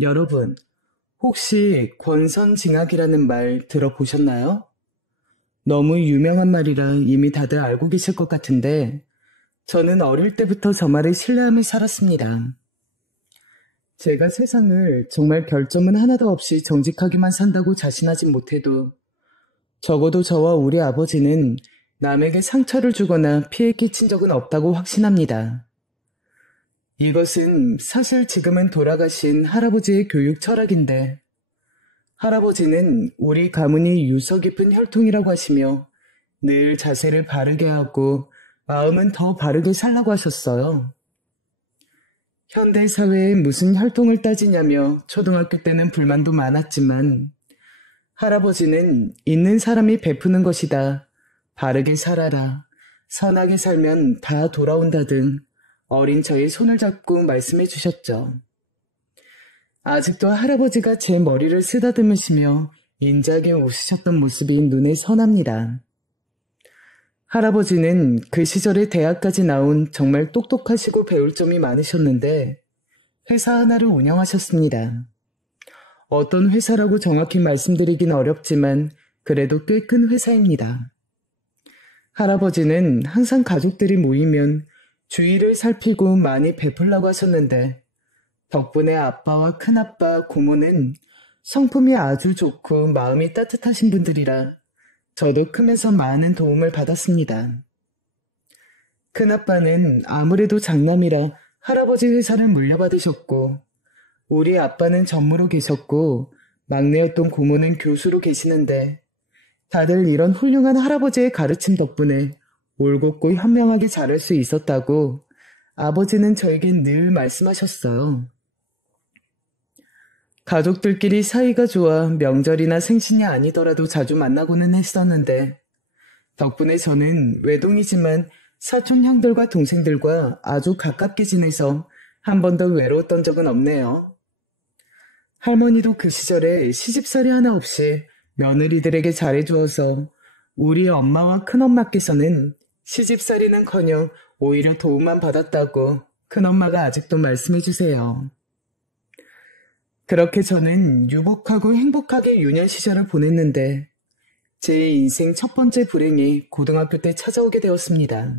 여러분, 혹시 권선징악이라는 말 들어보셨나요? 너무 유명한 말이라 이미 다들 알고 계실 것 같은데, 저는 어릴 때부터 저 말을 신뢰하며 살았습니다. 제가 세상을 정말 결점은 하나도 없이 정직하게만 산다고 자신하진 못해도, 적어도 저와 우리 아버지는 남에게 상처를 주거나 피해 끼친 적은 없다고 확신합니다. 이것은 사실 지금은 돌아가신 할아버지의 교육 철학인데, 할아버지는 우리 가문이 유서 깊은 혈통이라고 하시며 늘 자세를 바르게 하고 마음은 더 바르게 살라고 하셨어요. 현대 사회에 무슨 혈통을 따지냐며 초등학교 때는 불만도 많았지만 할아버지는 있는 사람이 베푸는 것이다. 바르게 살아라. 선하게 살면 다 돌아온다 등 어린 저의 손을 잡고 말씀해 주셨죠. 아직도 할아버지가 제 머리를 쓰다듬으시며 인자하게 웃으셨던 모습이 눈에 선합니다. 할아버지는 그 시절에 대학까지 나온 정말 똑똑하시고 배울 점이 많으셨는데 회사 하나를 운영하셨습니다. 어떤 회사라고 정확히 말씀드리긴 어렵지만 그래도 꽤 큰 회사입니다. 할아버지는 항상 가족들이 모이면 주의를 살피고 많이 베풀라고 하셨는데 덕분에 아빠와 큰아빠, 고모는 성품이 아주 좋고 마음이 따뜻하신 분들이라 저도 크면서 많은 도움을 받았습니다. 큰아빠는 아무래도 장남이라 할아버지 회사를 물려받으셨고 우리 아빠는 전무로 계셨고 막내였던 고모는 교수로 계시는데 다들 이런 훌륭한 할아버지의 가르침 덕분에 올곧고 현명하게 자랄 수 있었다고 아버지는 저에게 늘 말씀하셨어요. 가족들끼리 사이가 좋아 명절이나 생신이 아니더라도 자주 만나고는 했었는데 덕분에 저는 외동이지만 사촌 형들과 동생들과 아주 가깝게 지내서 한 번도 외로웠던 적은 없네요. 할머니도 그 시절에 시집살이 하나 없이 며느리들에게 잘해주어서 우리 엄마와 큰엄마께서는 시집살이는커녕 오히려 도움만 받았다고 큰엄마가 아직도 말씀해주세요. 그렇게 저는 유복하고 행복하게 유년 시절을 보냈는데 제 인생 첫 번째 불행이 고등학교 때 찾아오게 되었습니다.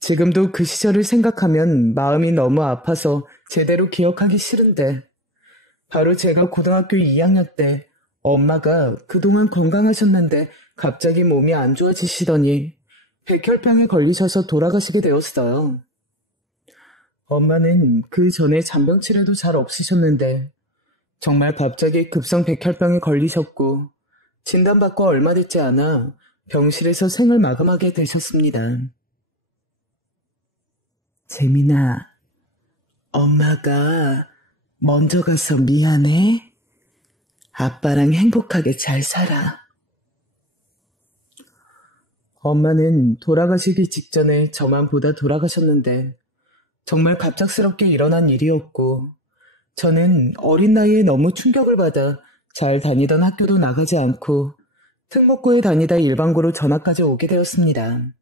지금도 그 시절을 생각하면 마음이 너무 아파서 제대로 기억하기 싫은데 바로 제가 고등학교 2학년 때 엄마가 그동안 건강하셨는데 갑자기 몸이 안 좋아지시더니 백혈병에 걸리셔서 돌아가시게 되었어요. 엄마는 그 전에 잔병 치레도 잘 없으셨는데 정말 갑자기 급성 백혈병에 걸리셨고 진단받고 얼마 됐지 않아 병실에서 생을 마감하게 되셨습니다. 재민아, 엄마가 먼저 가서 미안해. 아빠랑 행복하게 잘 살아. 엄마는 돌아가시기 직전에 저만 보다 돌아가셨는데 정말 갑작스럽게 일어난 일이었고 저는 어린 나이에 너무 충격을 받아 잘 다니던 학교도 나가지 않고 특목고에 다니다 일반고로 전학까지 오게 되었습니다.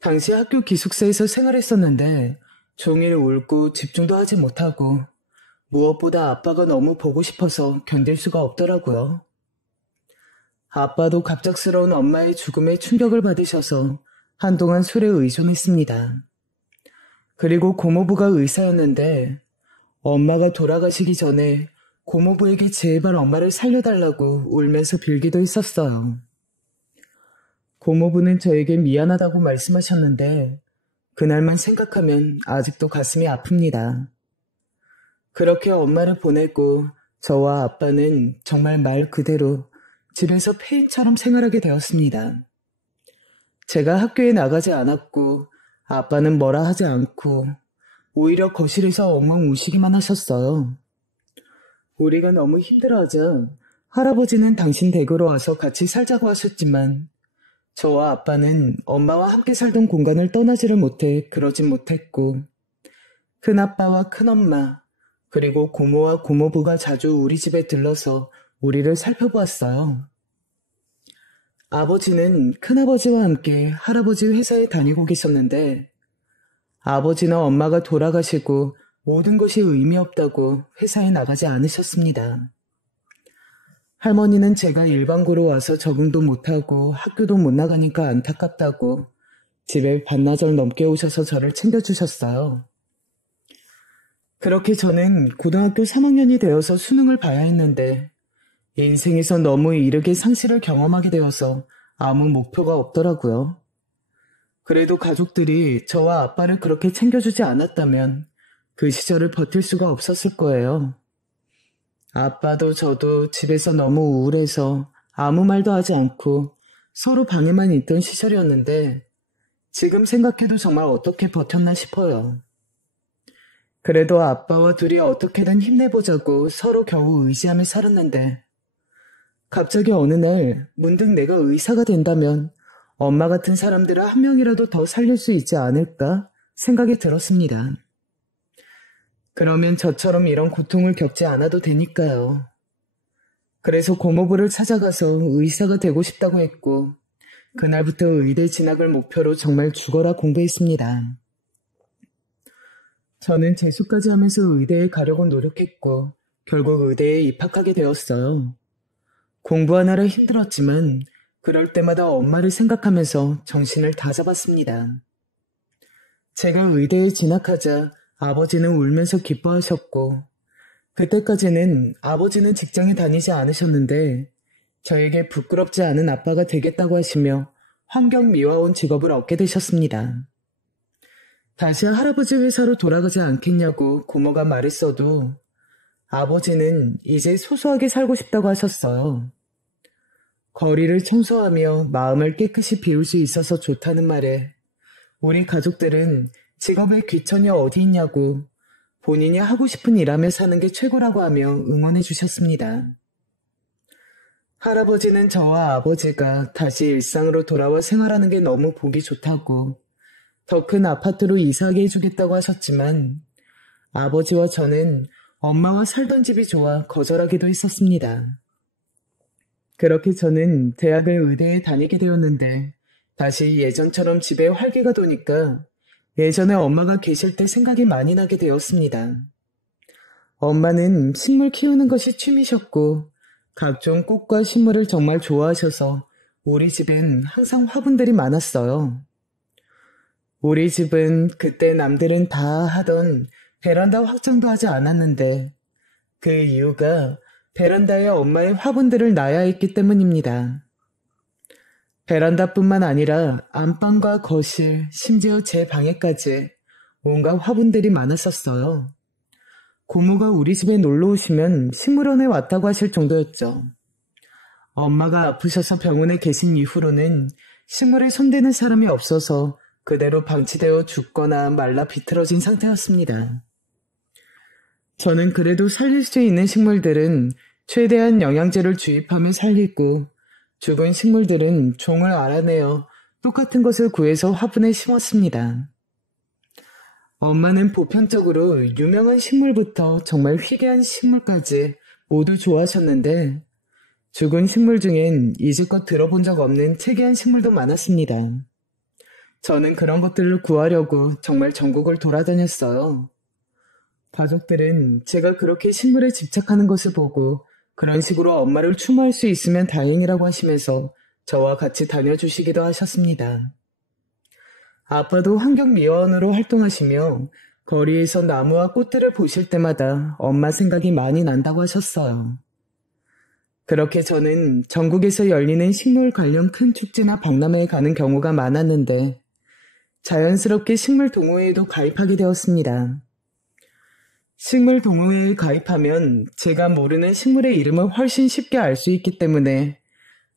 당시 학교 기숙사에서 생활했었는데 종일 울고 집중도 하지 못하고 무엇보다 아빠가 너무 보고 싶어서 견딜 수가 없더라고요. 아빠도 갑작스러운 엄마의 죽음에 충격을 받으셔서 한동안 술에 의존했습니다. 그리고 고모부가 의사였는데 엄마가 돌아가시기 전에 고모부에게 제발 엄마를 살려달라고 울면서 빌기도 했었어요. 고모부는 저에게 미안하다고 말씀하셨는데 그날만 생각하면 아직도 가슴이 아픕니다. 그렇게 엄마를 보내고 저와 아빠는 정말 말 그대로 집에서 폐인처럼 생활하게 되었습니다. 제가 학교에 나가지 않았고 아빠는 뭐라 하지 않고 오히려 거실에서 엉엉 우시기만 하셨어요. 우리가 너무 힘들어하자 할아버지는 당신 댁으로 와서 같이 살자고 하셨지만 저와 아빠는 엄마와 함께 살던 공간을 떠나지를 못해 그러진 못했고 큰아빠와 큰엄마 그리고 고모와 고모부가 자주 우리 집에 들러서 우리를 살펴보았어요. 아버지는 큰아버지와 함께 할아버지 회사에 다니고 계셨는데 아버지나 엄마가 돌아가시고 모든 것이 의미 없다고 회사에 나가지 않으셨습니다. 할머니는 제가 일반고로 와서 적응도 못하고 학교도 못 나가니까 안타깝다고 집에 반나절 넘게 오셔서 저를 챙겨주셨어요. 그렇게 저는 고등학교 3학년이 되어서 수능을 봐야 했는데 인생에서 너무 이르게 상실을 경험하게 되어서 아무 목표가 없더라고요. 그래도 가족들이 저와 아빠를 그렇게 챙겨주지 않았다면 그 시절을 버틸 수가 없었을 거예요. 아빠도 저도 집에서 너무 우울해서 아무 말도 하지 않고 서로 방에만 있던 시절이었는데 지금 생각해도 정말 어떻게 버텼나 싶어요. 그래도 아빠와 둘이 어떻게든 힘내보자고 서로 겨우 의지하며 살았는데 갑자기 어느 날 문득 내가 의사가 된다면 엄마 같은 사람들을 한 명이라도 더 살릴 수 있지 않을까 생각이 들었습니다. 그러면 저처럼 이런 고통을 겪지 않아도 되니까요. 그래서 고모부를 찾아가서 의사가 되고 싶다고 했고 그날부터 의대 진학을 목표로 정말 죽어라 공부했습니다. 저는 재수까지 하면서 의대에 가려고 노력했고 결국 의대에 입학하게 되었어요. 공부하느라 힘들었지만 그럴 때마다 엄마를 생각하면서 정신을 다 잡았습니다. 제가 의대에 진학하자 아버지는 울면서 기뻐하셨고 그때까지는 아버지는 직장에 다니지 않으셨는데 저에게 부끄럽지 않은 아빠가 되겠다고 하시며 환경미화원 직업을 얻게 되셨습니다. 다시 할아버지 회사로 돌아가지 않겠냐고 고모가 말했어도 아버지는 이제 소소하게 살고 싶다고 하셨어요. 거리를 청소하며 마음을 깨끗이 비울 수 있어서 좋다는 말에 우리 가족들은 직업의 귀천이 어디 있냐고 본인이 하고 싶은 일하며 사는 게 최고라고 하며 응원해 주셨습니다. 할아버지는 저와 아버지가 다시 일상으로 돌아와 생활하는 게 너무 보기 좋다고 더 큰 아파트로 이사하게 해주겠다고 하셨지만 아버지와 저는 엄마와 살던 집이 좋아 거절하기도 했었습니다. 그렇게 저는 대학을 의대에 다니게 되었는데 다시 예전처럼 집에 활기가 도니까 예전에 엄마가 계실 때 생각이 많이 나게 되었습니다. 엄마는 식물 키우는 것이 취미셨고 각종 꽃과 식물을 정말 좋아하셔서 우리 집엔 항상 화분들이 많았어요. 우리 집은 그때 남들은 다 하던 베란다 확장도 하지 않았는데 그 이유가 베란다에 엄마의 화분들을 놔야 했기 때문입니다. 베란다뿐만 아니라 안방과 거실, 심지어 제 방에까지 온갖 화분들이 많았었어요. 고모가 우리 집에 놀러 오시면 식물원에 왔다고 하실 정도였죠. 엄마가 아프셔서 병원에 계신 이후로는 식물에 손대는 사람이 없어서 그대로 방치되어 죽거나 말라 비틀어진 상태였습니다. 저는 그래도 살릴 수 있는 식물들은 최대한 영양제를 주입하며 살리고 죽은 식물들은 종을 알아내어 똑같은 것을 구해서 화분에 심었습니다. 엄마는 보편적으로 유명한 식물부터 정말 희귀한 식물까지 모두 좋아하셨는데 죽은 식물 중엔 이제껏 들어본 적 없는 특이한 식물도 많았습니다. 저는 그런 것들을 구하려고 정말 전국을 돌아다녔어요. 가족들은 제가 그렇게 식물에 집착하는 것을 보고 그런 식으로 엄마를 추모할 수 있으면 다행이라고 하시면서 저와 같이 다녀주시기도 하셨습니다. 아빠도 환경미화원으로 활동하시며 거리에서 나무와 꽃들을 보실 때마다 엄마 생각이 많이 난다고 하셨어요. 그렇게 저는 전국에서 열리는 식물 관련 큰 축제나 박람회에 가는 경우가 많았는데 자연스럽게 식물 동호회에도 가입하게 되었습니다. 식물 동호회에 가입하면 제가 모르는 식물의 이름을 훨씬 쉽게 알 수 있기 때문에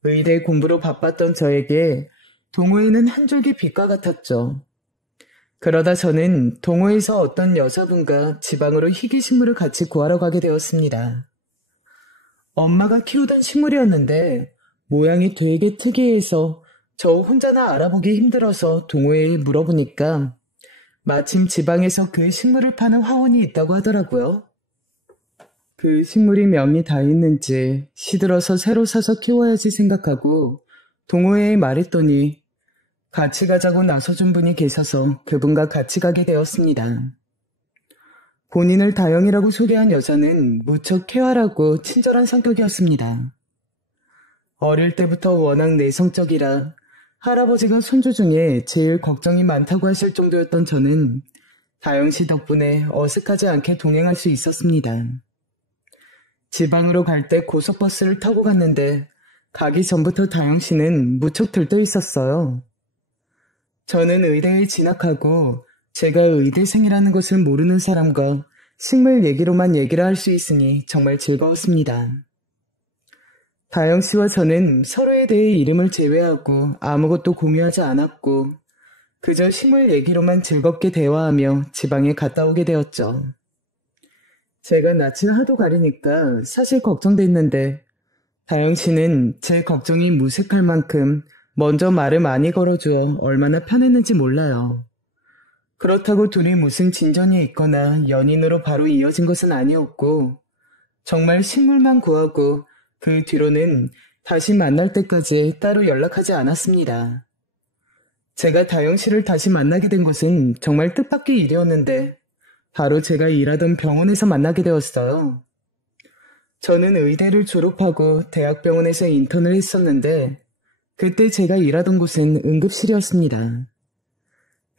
의대 공부로 바빴던 저에게 동호회는 한 줄기 빛과 같았죠. 그러다 저는 동호회에서 어떤 여자분과 지방으로 희귀식물을 같이 구하러 가게 되었습니다. 엄마가 키우던 식물이었는데 모양이 되게 특이해서 저 혼자나 알아보기 힘들어서 동호회에 물어보니까 마침 지방에서 그 식물을 파는 화원이 있다고 하더라고요. 그 식물이 명이 다 있는지 시들어서 새로 사서 키워야지 생각하고 동호회에 말했더니 같이 가자고 나서준 분이 계셔서 그분과 같이 가게 되었습니다. 본인을 다영이라고 소개한 여자는 무척 쾌활하고 친절한 성격이었습니다. 어릴 때부터 워낙 내성적이라 할아버지가 손주 중에 제일 걱정이 많다고 하실 정도였던 저는 다영씨 덕분에 어색하지 않게 동행할 수 있었습니다. 지방으로 갈 때 고속버스를 타고 갔는데 가기 전부터 다영씨는 무척 들떠 있었어요. 저는 의대에 진학하고 제가 의대생이라는 것을 모르는 사람과 식물 얘기로만 얘기를 할 수 있으니 정말 즐거웠습니다. 다영씨와 저는 서로에 대해 이름을 제외하고 아무것도 공유하지 않았고 그저 식물 얘기로만 즐겁게 대화하며 지방에 갔다 오게 되었죠. 제가 낯을 하도 가리니까 사실 걱정됐는데 다영씨는 제 걱정이 무색할 만큼 먼저 말을 많이 걸어주어 얼마나 편했는지 몰라요. 그렇다고 둘이 무슨 진전이 있거나 연인으로 바로 이어진 것은 아니었고 정말 식물만 구하고 그 뒤로는 다시 만날 때까지 따로 연락하지 않았습니다. 제가 다영씨를 다시 만나게 된 것은 정말 뜻밖의 일이었는데 바로 제가 일하던 병원에서 만나게 되었어요. 저는 의대를 졸업하고 대학병원에서 인턴을 했었는데 그때 제가 일하던 곳은 응급실이었습니다.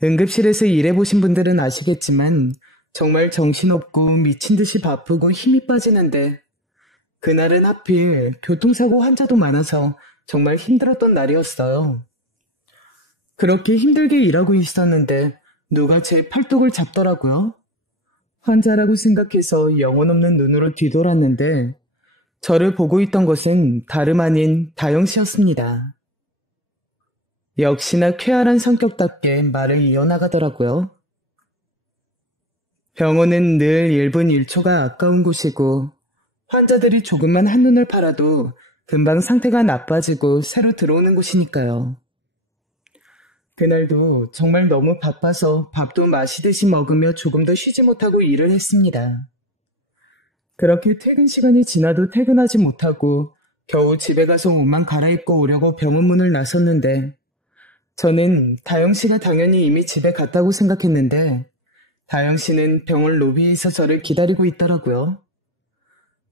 응급실에서 일해보신 분들은 아시겠지만 정말 정신없고 미친 듯이 바쁘고 힘이 빠지는데 그날은 하필 교통사고 환자도 많아서 정말 힘들었던 날이었어요. 그렇게 힘들게 일하고 있었는데 누가 제 팔뚝을 잡더라고요. 환자라고 생각해서 영혼 없는 눈으로 뒤돌았는데 저를 보고 있던 것은 다름 아닌 다영씨였습니다. 역시나 쾌활한 성격답게 말을 이어나가더라고요. 병원은 늘 1분 1초가 아까운 곳이고 환자들이 조금만 한눈을 팔아도 금방 상태가 나빠지고 새로 들어오는 곳이니까요. 그날도 정말 너무 바빠서 밥도 마시듯이 먹으며 조금 더 쉬지 못하고 일을 했습니다. 그렇게 퇴근 시간이 지나도 퇴근하지 못하고 겨우 집에 가서 옷만 갈아입고 오려고 병원 문을 나섰는데 저는 다영씨가 당연히 이미 집에 갔다고 생각했는데 다영씨는 병원 로비에서 저를 기다리고 있더라고요.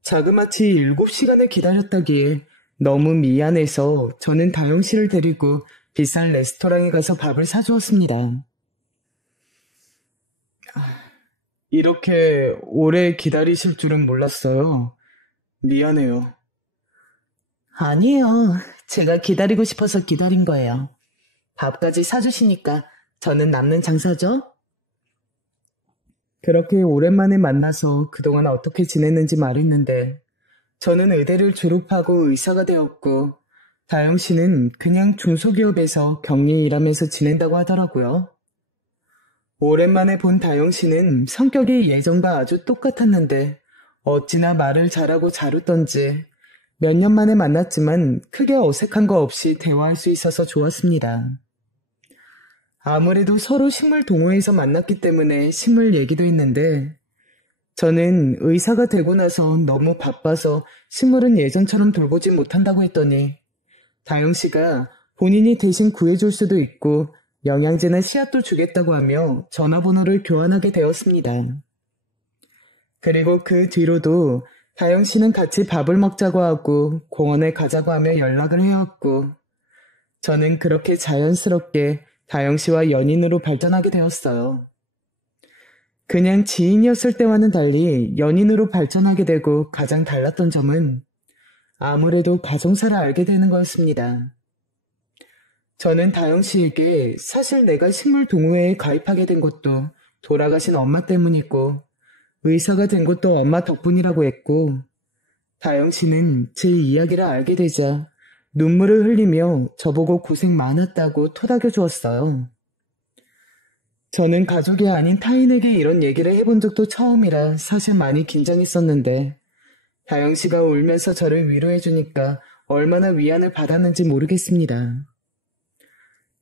자그마치 7시간을 기다렸다기에 너무 미안해서 저는 다영씨를 데리고 비싼 레스토랑에 가서 밥을 사주었습니다. 이렇게 오래 기다리실 줄은 몰랐어요. 미안해요. 아니에요. 제가 기다리고 싶어서 기다린 거예요. 밥까지 사주시니까 저는 남는 장사죠? 그렇게 오랜만에 만나서 그동안 어떻게 지냈는지 말했는데 저는 의대를 졸업하고 의사가 되었고 다영씨는 그냥 중소기업에서 격리 일하면서 지낸다고 하더라고요. 오랜만에 본 다영씨는 성격이 예전과 아주 똑같았는데 어찌나 말을 잘하고 잘 웃던지 몇 년 만에 만났지만 크게 어색한 거 없이 대화할 수 있어서 좋았습니다. 아무래도 서로 식물 동호회에서 만났기 때문에 식물 얘기도 했는데 저는 의사가 되고 나서 너무 바빠서 식물은 예전처럼 돌보지 못한다고 했더니 다영씨가 본인이 대신 구해줄 수도 있고 영양제나 씨앗도 주겠다고 하며 전화번호를 교환하게 되었습니다. 그리고 그 뒤로도 다영씨는 같이 밥을 먹자고 하고 공원에 가자고 하며 연락을 해왔고 저는 그렇게 자연스럽게 다영씨와 연인으로 발전하게 되었어요. 그냥 지인이었을 때와는 달리 연인으로 발전하게 되고 가장 달랐던 점은 아무래도 가정사를 알게 되는 거였습니다. 저는 다영씨에게 사실 내가 식물 동호회에 가입하게 된 것도 돌아가신 엄마 때문이고 의사가 된 것도 엄마 덕분이라고 했고 다영씨는 제 이야기를 알게 되자 눈물을 흘리며 저보고 고생 많았다고 토닥여 주었어요. 저는 가족이 아닌 타인에게 이런 얘기를 해본 적도 처음이라 사실 많이 긴장했었는데 다영씨가 울면서 저를 위로해주니까 얼마나 위안을 받았는지 모르겠습니다.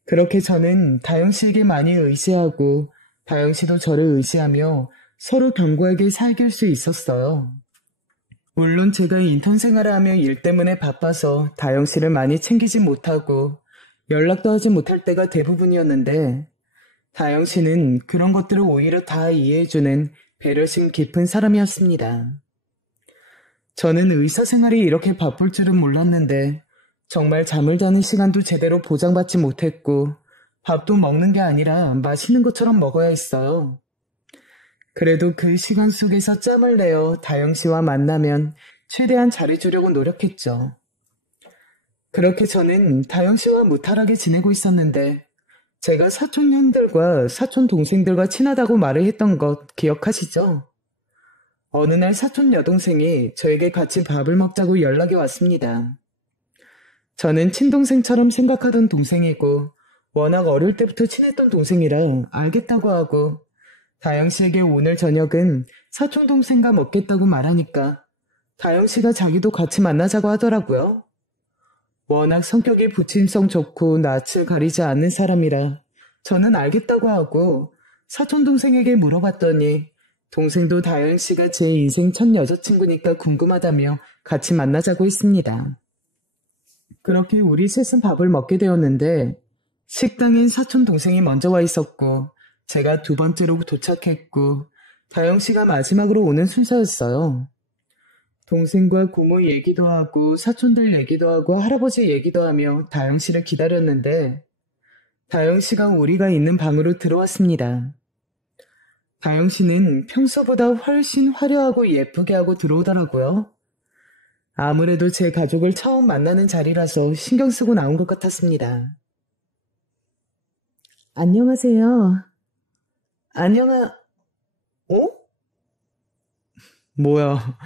그렇게 저는 다영씨에게 많이 의지하고 다영씨도 저를 의지하며 서로 견고하게 살길 수 있었어요. 물론 제가 인턴 생활을 하며 일 때문에 바빠서 다영씨를 많이 챙기지 못하고 연락도 하지 못할 때가 대부분이었는데 다영씨는 그런 것들을 오히려 다 이해해주는 배려심 깊은 사람이었습니다. 저는 의사 생활이 이렇게 바쁠 줄은 몰랐는데 정말 잠을 자는 시간도 제대로 보장받지 못했고 밥도 먹는 게 아니라 마시는 것처럼 먹어야 했어요. 그래도 그 시간 속에서 짬을 내어 다영 씨와 만나면 최대한 잘해주려고 노력했죠. 그렇게 저는 다영 씨와 무탈하게 지내고 있었는데 제가 사촌 형들과 사촌 동생들과 친하다고 말을 했던 것 기억하시죠? 어느 날 사촌 여동생이 저에게 같이 밥을 먹자고 연락이 왔습니다. 저는 친동생처럼 생각하던 동생이고 워낙 어릴 때부터 친했던 동생이라 알겠다고 하고 다영 씨에게 오늘 저녁은 사촌 동생과 먹겠다고 말하니까 다영 씨가 자기도 같이 만나자고 하더라고요. 워낙 성격이 부침성 좋고 낯을 가리지 않는 사람이라 저는 알겠다고 하고 사촌 동생에게 물어봤더니 동생도 다영 씨가 제 인생 첫 여자친구니까 궁금하다며 같이 만나자고 했습니다. 그렇게 우리 셋은 밥을 먹게 되었는데 식당엔 사촌 동생이 먼저 와 있었고 제가 두 번째로 도착했고 다영 씨가 마지막으로 오는 순서였어요. 동생과 고모 얘기도 하고 사촌들 얘기도 하고 할아버지 얘기도 하며 다영 씨를 기다렸는데 다영 씨가 우리가 있는 방으로 들어왔습니다. 다영 씨는 평소보다 훨씬 화려하고 예쁘게 하고 들어오더라고요. 아무래도 제 가족을 처음 만나는 자리라서 신경 쓰고 나온 것 같았습니다. 안녕하세요. 어? 뭐야,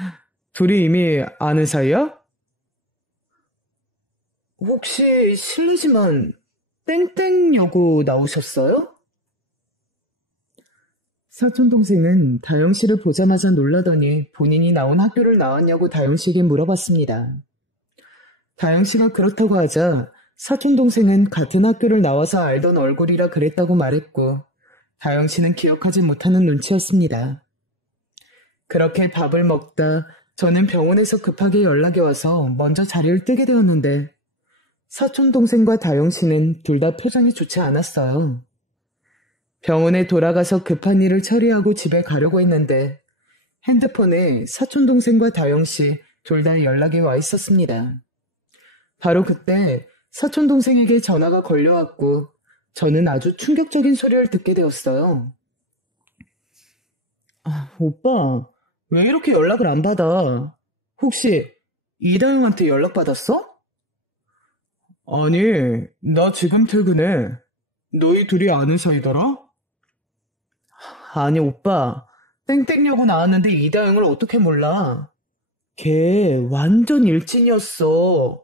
둘이 이미 아는 사이야? 혹시 실례지만 땡땡여고 나오셨어요? 사촌동생은 다영 씨를 보자마자 놀라더니 본인이 나온 학교를 나왔냐고 다영 씨에게 물어봤습니다. 다영 씨가 그렇다고 하자 사촌동생은 같은 학교를 나와서 알던 얼굴이라 그랬다고 말했고 다영 씨는 기억하지 못하는 눈치였습니다. 그렇게 밥을 먹다 저는 병원에서 급하게 연락이 와서 먼저 자리를 뜨게 되었는데 사촌동생과 다영 씨는 둘 다 표정이 좋지 않았어요. 병원에 돌아가서 급한 일을 처리하고 집에 가려고 했는데 핸드폰에 사촌동생과 다영씨 둘 다 연락이 와 있었습니다. 바로 그때 사촌동생에게 전화가 걸려왔고 저는 아주 충격적인 소리를 듣게 되었어요. 오빠, 왜 이렇게 연락을 안 받아? 혹시 이다영한테 연락받았어? 아니, 나 지금 퇴근해. 너희 둘이 아는 사이더라? 아니 오빠, 땡땡여고 나왔는데 이다영을 어떻게 몰라? 걔 완전 일진이었어.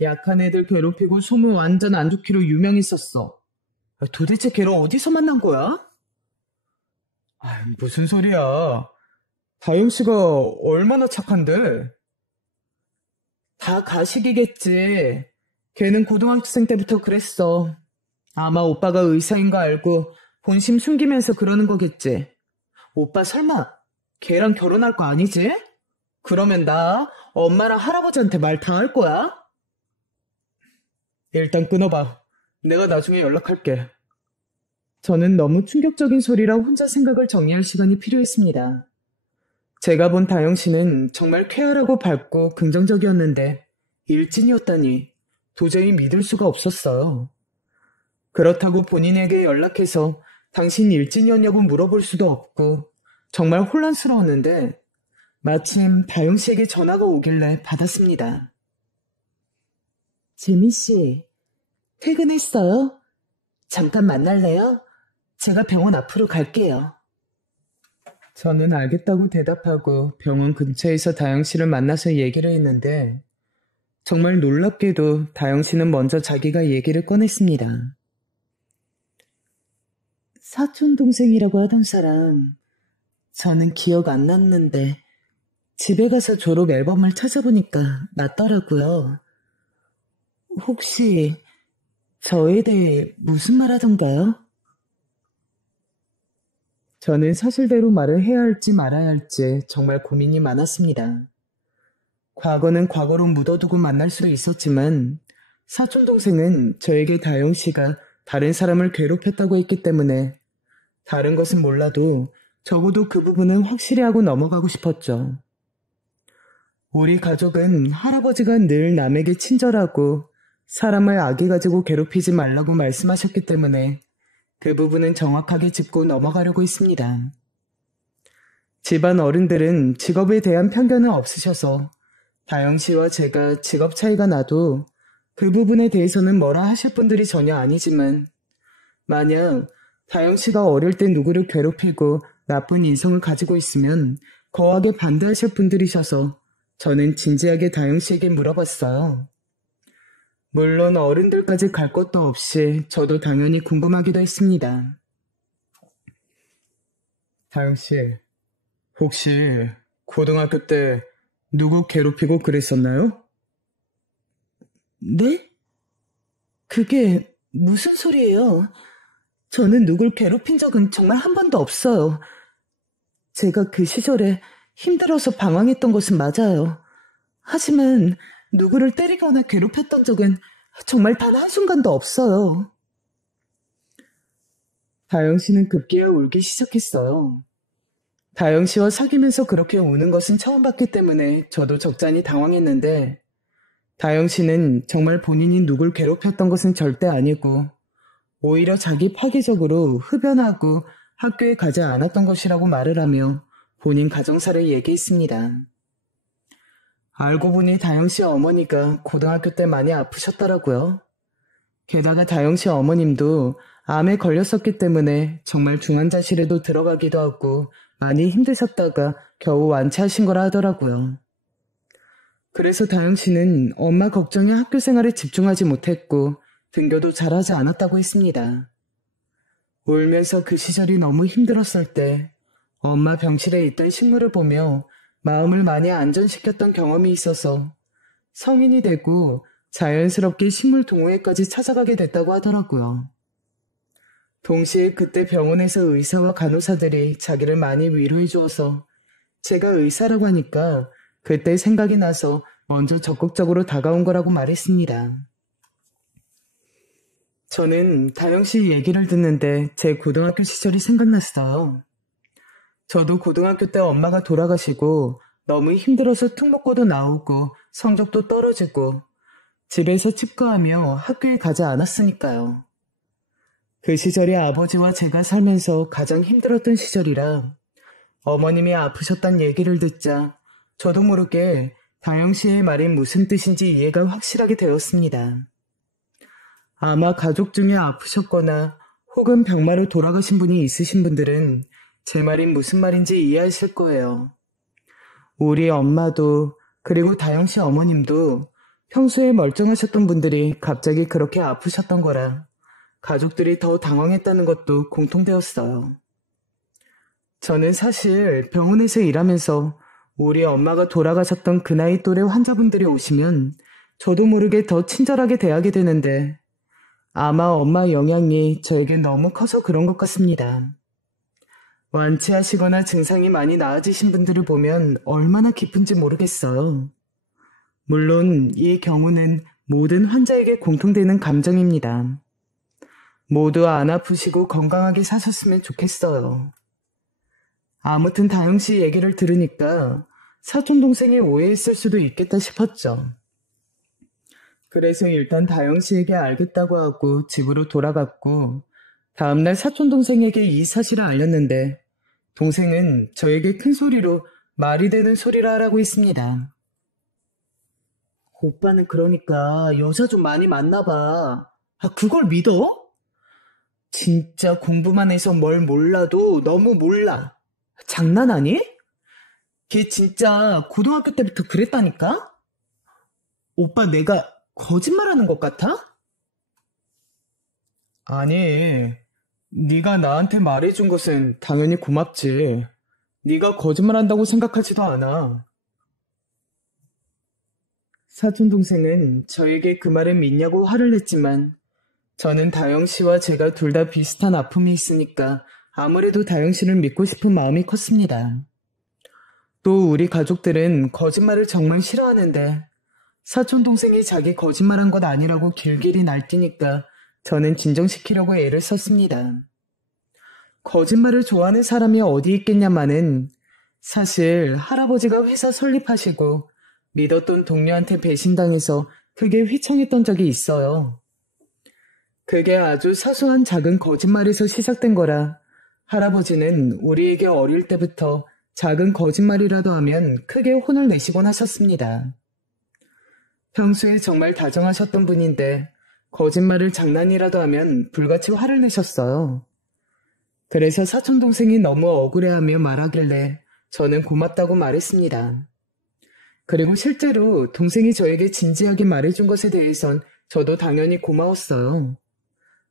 약한 애들 괴롭히고 소문 완전 안 좋기로 유명했었어. 도대체 걔를 어디서 만난 거야? 무슨 소리야. 다영씨가 얼마나 착한데? 다 가식이겠지. 걔는 고등학생 때부터 그랬어. 아마 오빠가 의사인 거 알고 본심 숨기면서 그러는 거겠지. 오빠 설마 걔랑 결혼할 거 아니지? 그러면 나 엄마랑 할아버지한테 말 다 할 거야? 일단 끊어봐. 내가 나중에 연락할게. 저는 너무 충격적인 소리라 혼자 생각을 정리할 시간이 필요했습니다. 제가 본 다영 씨는 정말 쾌활하고 밝고 긍정적이었는데 일진이었다니 도저히 믿을 수가 없었어요. 그렇다고 본인에게 연락해서 당신 일진이었냐고 물어볼 수도 없고 정말 혼란스러웠는데 마침 다영 씨에게 전화가 오길래 받았습니다. 재민 씨, 퇴근했어요? 잠깐 만날래요? 제가 병원 앞으로 갈게요. 저는 알겠다고 대답하고 병원 근처에서 다영 씨를 만나서 얘기를 했는데 정말 놀랍게도 다영 씨는 먼저 자기가 얘기를 꺼냈습니다. 사촌 동생이라고 하던 사람, 저는 기억 안 났는데 집에 가서 졸업 앨범을 찾아보니까 맞더라고요. 혹시 저에 대해 무슨 말 하던가요? 저는 사실대로 말을 해야 할지 말아야 할지 정말 고민이 많았습니다. 과거는 과거로 묻어두고 만날 수도 있었지만 사촌동생은 저에게 다영 씨가 다른 사람을 괴롭혔다고 했기 때문에 다른 것은 몰라도 적어도 그 부분은 확실히 하고 넘어가고 싶었죠. 우리 가족은 할아버지가 늘 남에게 친절하고 사람을 악의 가지고 괴롭히지 말라고 말씀하셨기 때문에 그 부분은 정확하게 짚고 넘어가려고 했습니다. 집안 어른들은 직업에 대한 편견은 없으셔서 다영 씨와 제가 직업 차이가 나도 그 부분에 대해서는 뭐라 하실 분들이 전혀 아니지만 만약 다영 씨가 어릴 때 누구를 괴롭히고 나쁜 인성을 가지고 있으면 거하게 반대하실 분들이셔서 저는 진지하게 다영 씨에게 물어봤어요. 물론 어른들까지 갈 것도 없이 저도 당연히 궁금하기도 했습니다. 다영 씨, 혹시 고등학교 때 누구 괴롭히고 그랬었나요? 네? 그게 무슨 소리예요? 저는 누굴 괴롭힌 적은 정말 한 번도 없어요. 제가 그 시절에 힘들어서 방황했던 것은 맞아요. 하지만 누구를 때리거나 괴롭혔던 적은 정말 단 한순간도 없어요. 다영 씨는 급기야 울기 시작했어요. 다영 씨와 사귀면서 그렇게 우는 것은 처음 봤기 때문에 저도 적잖이 당황했는데 다영 씨는 정말 본인이 누굴 괴롭혔던 것은 절대 아니고 오히려 자기 파괴적으로 흡연하고 학교에 가지 않았던 것이라고 말을 하며 본인 가정사를 얘기했습니다. 알고 보니 다영 씨 어머니가 고등학교 때 많이 아프셨더라고요. 게다가 다영 씨 어머님도 암에 걸렸었기 때문에 정말 중환자실에도 들어가기도 하고 많이 힘드셨다가 겨우 완치하신 거라 하더라고요. 그래서 다영 씨는 엄마 걱정에 학교 생활에 집중하지 못했고 등교도 잘하지 않았다고 했습니다. 울면서 그 시절이 너무 힘들었을 때 엄마 병실에 있던 식물을 보며 마음을 많이 안전시켰던 경험이 있어서 성인이 되고 자연스럽게 식물 동호회까지 찾아가게 됐다고 하더라고요. 동시에 그때 병원에서 의사와 간호사들이 자기를 많이 위로해 주어서 제가 의사라고 하니까 그때 생각이 나서 먼저 적극적으로 다가온 거라고 말했습니다. 저는 다영 씨 얘기를 듣는데 제 고등학교 시절이 생각났어요. 저도 고등학교 때 엄마가 돌아가시고 너무 힘들어서 특목고도 나오고 성적도 떨어지고 집에서 칩거하며 학교에 가지 않았으니까요. 그 시절이 아버지와 제가 살면서 가장 힘들었던 시절이라 어머님이 아프셨단 얘기를 듣자 저도 모르게 다영 씨의 말이 무슨 뜻인지 이해가 확실하게 되었습니다. 아마 가족 중에 아프셨거나 혹은 병마로 돌아가신 분이 있으신 분들은 제 말이 무슨 말인지 이해하실 거예요. 우리 엄마도 그리고 다영 씨 어머님도 평소에 멀쩡하셨던 분들이 갑자기 그렇게 아프셨던 거라 가족들이 더 당황했다는 것도 공통되었어요. 저는 사실 병원에서 일하면서 우리 엄마가 돌아가셨던 그 나이 또래 환자분들이 오시면 저도 모르게 더 친절하게 대하게 되는데 아마 엄마 영향이 저에게 너무 커서 그런 것 같습니다. 완치하시거나 증상이 많이 나아지신 분들을 보면 얼마나 기쁜지 모르겠어요. 물론 이 경우는 모든 환자에게 공통되는 감정입니다. 모두 안 아프시고 건강하게 사셨으면 좋겠어요. 아무튼 다영 씨 얘기를 들으니까 사촌동생이 오해했을 수도 있겠다 싶었죠. 그래서 일단 다영 씨에게 알겠다고 하고 집으로 돌아갔고 다음날 사촌동생에게 이 사실을 알렸는데 동생은 저에게 큰 소리로 말이 되는 소리를 하라고 했습니다. 오빠는 그러니까 여자 좀 많이 만나 봐. 그걸 믿어? 진짜 공부만 해서 뭘 몰라도 너무 몰라. 장난 아니? 걔 진짜 고등학교 때부터 그랬다니까? 오빠 내가 거짓말하는 것 같아? 아니, 네가 나한테 말해준 것은 당연히 고맙지. 네가 거짓말한다고 생각하지도 않아. 사촌동생은 저에게 그 말을 믿냐고 화를 냈지만 저는 다영 씨와 제가 둘 다 비슷한 아픔이 있으니까 아무래도 다영 씨를 믿고 싶은 마음이 컸습니다. 또 우리 가족들은 거짓말을 정말 싫어하는데 사촌동생이 자기 거짓말한 것 아니라고 길길이 날뛰니까 저는 진정시키려고 애를 썼습니다. 거짓말을 좋아하는 사람이 어디 있겠냐마는 사실 할아버지가 회사 설립하시고 믿었던 동료한테 배신당해서 크게 휘청했던 적이 있어요. 그게 아주 사소한 작은 거짓말에서 시작된 거라 할아버지는 우리에게 어릴 때부터 작은 거짓말이라도 하면 크게 혼을 내시곤 하셨습니다. 평소에 정말 다정하셨던 분인데 거짓말을 장난이라도 하면 불같이 화를 내셨어요. 그래서 사촌동생이 너무 억울해하며 말하길래 저는 고맙다고 말했습니다. 그리고 실제로 동생이 저에게 진지하게 말해준 것에 대해선 저도 당연히 고마웠어요.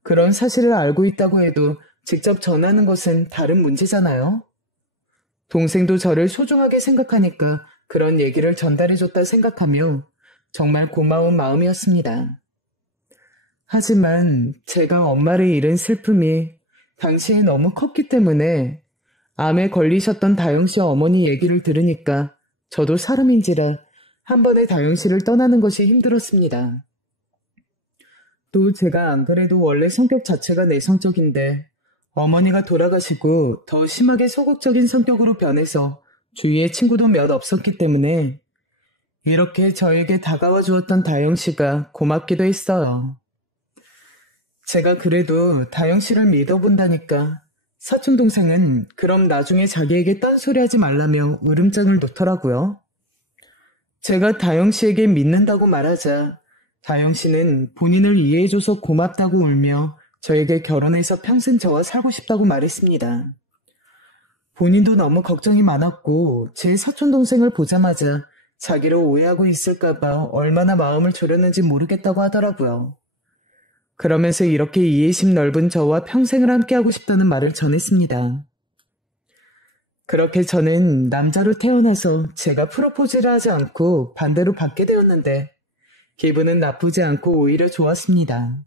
그런 사실을 알고 있다고 해도 직접 전하는 것은 다른 문제잖아요. 동생도 저를 소중하게 생각하니까 그런 얘기를 전달해줬다 생각하며 정말 고마운 마음이었습니다. 하지만 제가 엄마를 잃은 슬픔이 당시에 너무 컸기 때문에 암에 걸리셨던 다영씨 어머니 얘기를 들으니까 저도 사람인지라 한 번에 다영씨를 떠나는 것이 힘들었습니다. 또 제가 안 그래도 원래 성격 자체가 내성적인데 어머니가 돌아가시고 더 심하게 소극적인 성격으로 변해서 주위에 친구도 몇 없었기 때문에 이렇게 저에게 다가와 주었던 다영씨가 고맙기도 했어요. 제가 그래도 다영씨를 믿어본다니까 사촌동생은 그럼 나중에 자기에게 딴소리하지 말라며 으름장을 놓더라고요. 제가 다영씨에게 믿는다고 말하자 다영씨는 본인을 이해해줘서 고맙다고 울며 저에게 결혼해서 평생 저와 살고 싶다고 말했습니다. 본인도 너무 걱정이 많았고 제 사촌동생을 보자마자 자기를 오해하고 있을까봐 얼마나 마음을 졸였는지 모르겠다고 하더라고요. 그러면서 이렇게 이해심 넓은 저와 평생을 함께하고 싶다는 말을 전했습니다. 그렇게 저는 남자로 태어나서 제가 프로포즈를 하지 않고 반대로 받게 되었는데 기분은 나쁘지 않고 오히려 좋았습니다.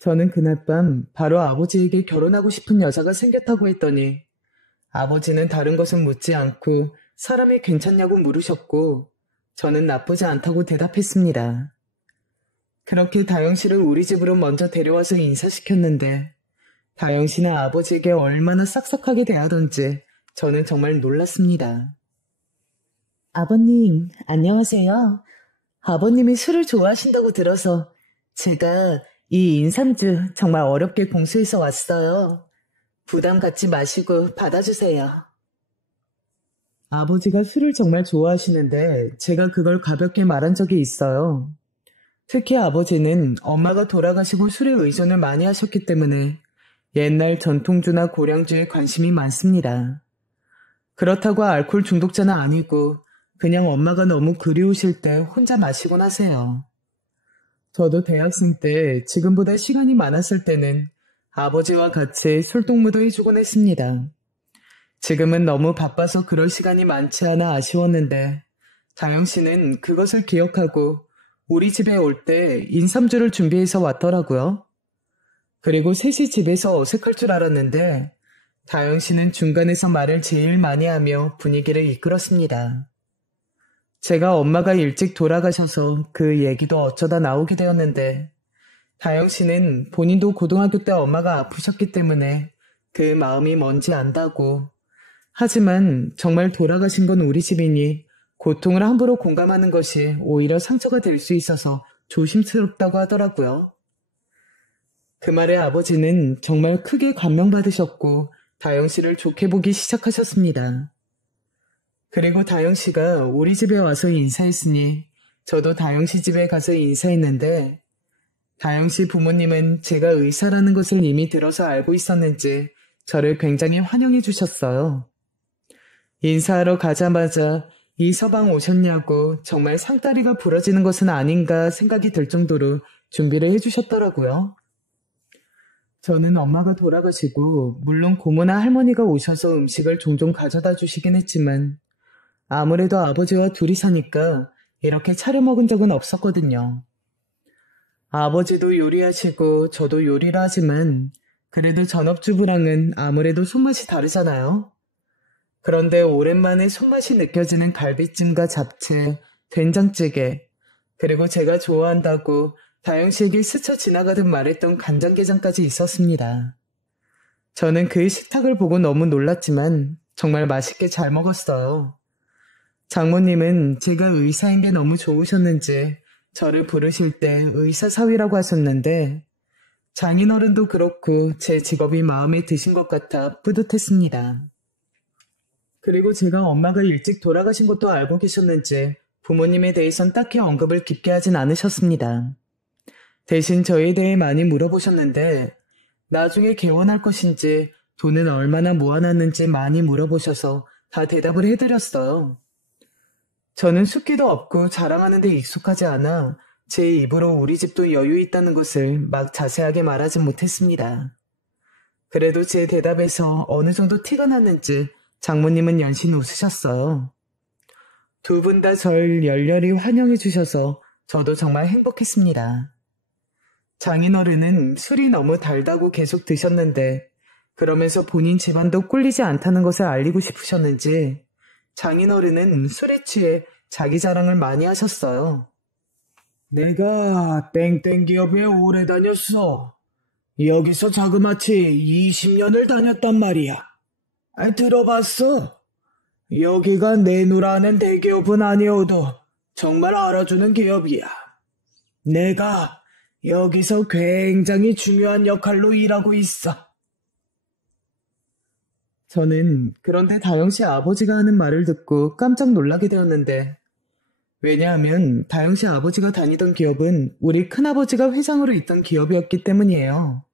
저는 그날 밤 바로 아버지에게 결혼하고 싶은 여자가 생겼다고 했더니 아버지는 다른 것은 묻지 않고 사람이 괜찮냐고 물으셨고 저는 나쁘지 않다고 대답했습니다. 그렇게 다영씨를 우리 집으로 먼저 데려와서 인사시켰는데 다영씨는 아버지에게 얼마나 싹싹하게 대하던지 저는 정말 놀랐습니다. 아버님, 안녕하세요. 아버님이 술을 좋아하신다고 들어서 제가 이 인삼주 정말 어렵게 공수해서 왔어요. 부담 갖지 마시고 받아주세요. 아버지가 술을 정말 좋아하시는데 제가 그걸 가볍게 말한 적이 있어요. 특히 아버지는 엄마가 돌아가시고 술에 의존을 많이 하셨기 때문에 옛날 전통주나 고량주에 관심이 많습니다. 그렇다고 알코올 중독자는 아니고 그냥 엄마가 너무 그리우실 때 혼자 마시곤 하세요. 저도 대학생 때 지금보다 시간이 많았을 때는 아버지와 같이 술동무도 해주곤 했습니다. 지금은 너무 바빠서 그럴 시간이 많지 않아 아쉬웠는데 다영씨는 그것을 기억하고 우리 집에 올 때 인삼주를 준비해서 왔더라고요. 그리고 셋이 집에서 어색할 줄 알았는데 다영씨는 중간에서 말을 제일 많이 하며 분위기를 이끌었습니다. 제가 엄마가 일찍 돌아가셔서 그 얘기도 어쩌다 나오게 되었는데 다영씨는 본인도 고등학교 때 엄마가 아프셨기 때문에 그 마음이 뭔지 안다고 하지만 정말 돌아가신 건 우리 집이니 고통을 함부로 공감하는 것이 오히려 상처가 될 수 있어서 조심스럽다고 하더라고요. 그 말에 아버지는 정말 크게 감명받으셨고 다영씨를 좋게 보기 시작하셨습니다. 그리고 다영씨가 우리 집에 와서 인사했으니 저도 다영씨 집에 가서 인사했는데 다영씨 부모님은 제가 의사라는 것을 이미 들어서 알고 있었는지 저를 굉장히 환영해 주셨어요. 인사하러 가자마자 이 서방 오셨냐고 정말 상다리가 부러지는 것은 아닌가 생각이 들 정도로 준비를 해주셨더라고요. 저는 엄마가 돌아가시고 물론 고모나 할머니가 오셔서 음식을 종종 가져다 주시긴 했지만 아무래도 아버지와 둘이 사니까 이렇게 차려 먹은 적은 없었거든요. 아버지도 요리하시고 저도 요리를 하지만 그래도 전업주부랑은 아무래도 손맛이 다르잖아요. 그런데 오랜만에 손맛이 느껴지는 갈비찜과 잡채, 된장찌개, 그리고 제가 좋아한다고 다영씨에게 스쳐 지나가듯 말했던 간장게장까지 있었습니다. 저는 그 식탁을 보고 너무 놀랐지만 정말 맛있게 잘 먹었어요. 장모님은 제가 의사인 게 너무 좋으셨는지 저를 부르실 때 의사사위라고 하셨는데 장인어른도 그렇고 제 직업이 마음에 드신 것 같아 뿌듯했습니다. 그리고 제가 엄마가 일찍 돌아가신 것도 알고 계셨는지 부모님에 대해선 딱히 언급을 깊게 하진 않으셨습니다. 대신 저에 대해 많이 물어보셨는데 나중에 개원할 것인지 돈은 얼마나 모아놨는지 많이 물어보셔서 다 대답을 해드렸어요. 저는 숫기도 없고 자랑하는 데 익숙하지 않아 제 입으로 우리 집도 여유 있다는 것을 막 자세하게 말하지 못했습니다. 그래도 제 대답에서 어느 정도 티가 났는지 장모님은 연신 웃으셨어요. 두 분 다 절 열렬히 환영해 주셔서 저도 정말 행복했습니다. 장인어른은 술이 너무 달다고 계속 드셨는데 그러면서 본인 집안도 꿀리지 않다는 것을 알리고 싶으셨는지 장인어른은 술에 취해 자기 자랑을 많이 하셨어요. 내가 땡땡 기업에 오래 다녔어. 여기서 자그마치 20년을 다녔단 말이야. 들어봤어? 여기가 내노라는 대기업은 아니어도 정말 알아주는 기업이야. 내가 여기서 굉장히 중요한 역할로 일하고 있어. 저는 그런데 다영씨 아버지가 하는 말을 듣고 깜짝 놀라게 되었는데 왜냐하면 다영씨 아버지가 다니던 기업은 우리 큰아버지가 회장으로 있던 기업이었기 때문이에요.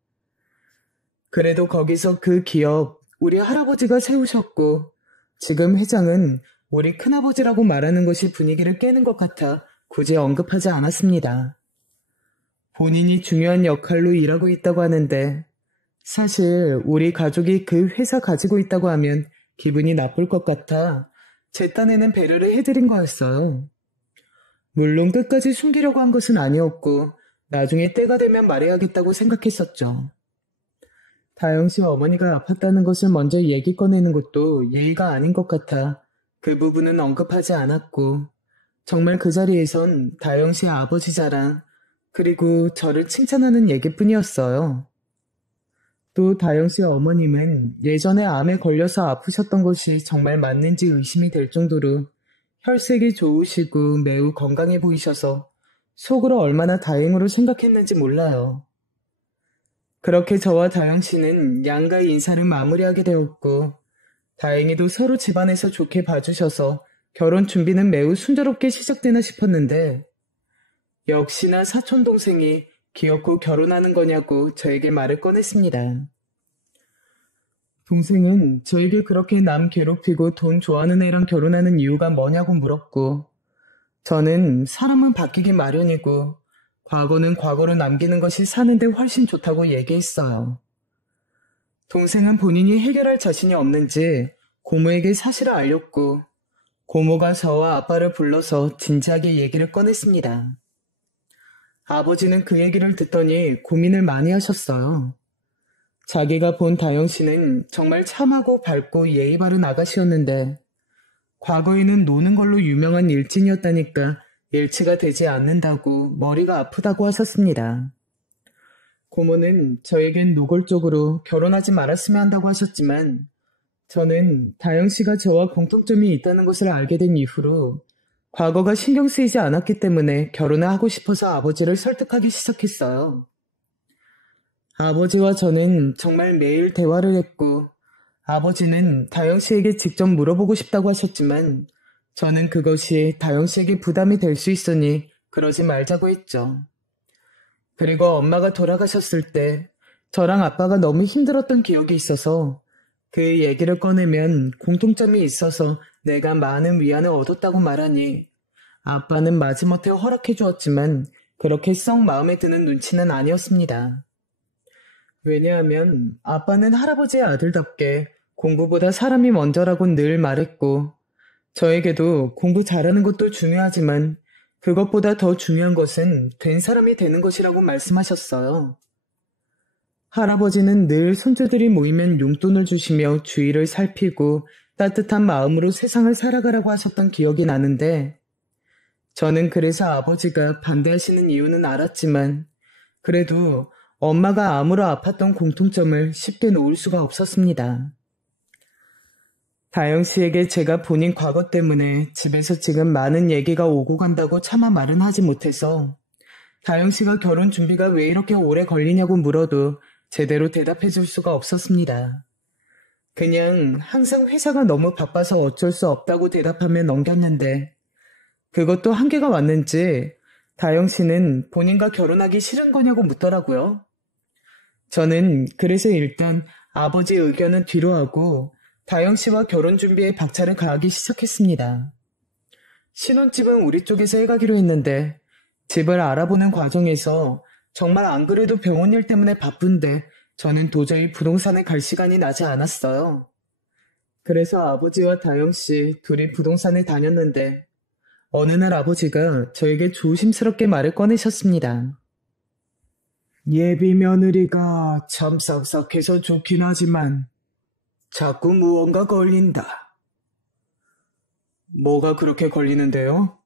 그래도 거기서 그 기업 우리 할아버지가 세우셨고 지금 회장은 우리 큰아버지라고 말하는 것이 분위기를 깨는 것 같아 굳이 언급하지 않았습니다. 본인이 중요한 역할로 일하고 있다고 하는데 사실 우리 가족이 그 회사 가지고 있다고 하면 기분이 나쁠 것 같아 제 딴에는 배려를 해드린 거였어요. 물론 끝까지 숨기려고 한 것은 아니었고 나중에 때가 되면 말해야겠다고 생각했었죠. 다영씨 어머니가 아팠다는 것을 먼저 얘기 꺼내는 것도 예의가 아닌 것 같아 그 부분은 언급하지 않았고 정말 그 자리에선 다영씨 아버지 자랑 그리고 저를 칭찬하는 얘기뿐이었어요. 또 다영씨 어머님은 예전에 암에 걸려서 아프셨던 것이 정말 맞는지 의심이 될 정도로 혈색이 좋으시고 매우 건강해 보이셔서 속으로 얼마나 다행으로 생각했는지 몰라요. 그렇게 저와 다영씨는 양가의 인사를 마무리하게 되었고 다행히도 서로 집안에서 좋게 봐주셔서 결혼 준비는 매우 순조롭게 시작되나 싶었는데 역시나 사촌동생이 기어코 결혼하는 거냐고 저에게 말을 꺼냈습니다. 동생은 저에게 그렇게 남 괴롭히고 돈 좋아하는 애랑 결혼하는 이유가 뭐냐고 물었고 저는 사람은 바뀌기 마련이고 과거는 과거로 남기는 것이 사는데 훨씬 좋다고 얘기했어요. 동생은 본인이 해결할 자신이 없는지 고모에게 사실을 알렸고 고모가 저와 아빠를 불러서 진지하게 얘기를 꺼냈습니다. 아버지는 그 얘기를 듣더니 고민을 많이 하셨어요. 자기가 본 다영씨는 정말 참하고 밝고 예의 바른 아가씨였는데 과거에는 노는 걸로 유명한 일진이었다니까 일치가 되지 않는다고 머리가 아프다고 하셨습니다. 고모는 저에겐 노골적으로 결혼하지 말았으면 한다고 하셨지만 저는 다영씨가 저와 공통점이 있다는 것을 알게 된 이후로 과거가 신경 쓰이지 않았기 때문에 결혼을 하고 싶어서 아버지를 설득하기 시작했어요. 아버지와 저는 정말 매일 대화를 했고 아버지는 다영씨에게 직접 물어보고 싶다고 하셨지만 저는 그것이 다영씨에게 부담이 될 수 있으니 그러지 말자고 했죠. 그리고 엄마가 돌아가셨을 때 저랑 아빠가 너무 힘들었던 기억이 있어서 그 얘기를 꺼내면 공통점이 있어서 내가 많은 위안을 얻었다고 말하니 아빠는 마지못해 허락해 주었지만 그렇게 썩 마음에 드는 눈치는 아니었습니다. 왜냐하면 아빠는 할아버지의 아들답게 공부보다 사람이 먼저라고 늘 말했고 저에게도 공부 잘하는 것도 중요하지만 그것보다 더 중요한 것은 된 사람이 되는 것이라고 말씀하셨어요. 할아버지는 늘 손주들이 모이면 용돈을 주시며 주위를 살피고 따뜻한 마음으로 세상을 살아가라고 하셨던 기억이 나는데 저는 그래서 아버지가 반대하시는 이유는 알았지만 그래도 엄마가 암으로 아팠던 공통점을 쉽게 놓을 수가 없었습니다. 다영 씨에게 제가 본인 과거 때문에 집에서 지금 많은 얘기가 오고 간다고 차마 말은 하지 못해서 다영 씨가 결혼 준비가 왜 이렇게 오래 걸리냐고 물어도 제대로 대답해 줄 수가 없었습니다. 그냥 항상 회사가 너무 바빠서 어쩔 수 없다고 대답하며 넘겼는데 그것도 한계가 왔는지 다영 씨는 본인과 결혼하기 싫은 거냐고 묻더라고요. 저는 그래서 일단 아버지 의견은 뒤로 하고 다영 씨와 결혼 준비에 박차를 가하기 시작했습니다. 신혼집은 우리 쪽에서 해가기로 했는데 집을 알아보는 과정에서 정말 안 그래도 병원 일 때문에 바쁜데 저는 도저히 부동산에 갈 시간이 나지 않았어요. 그래서 아버지와 다영 씨 둘이 부동산에 다녔는데 어느 날 아버지가 저에게 조심스럽게 말을 꺼내셨습니다. 예비 며느리가 참 싹싹해서 좋긴 하지만 자꾸 무언가 걸린다. 뭐가 그렇게 걸리는데요?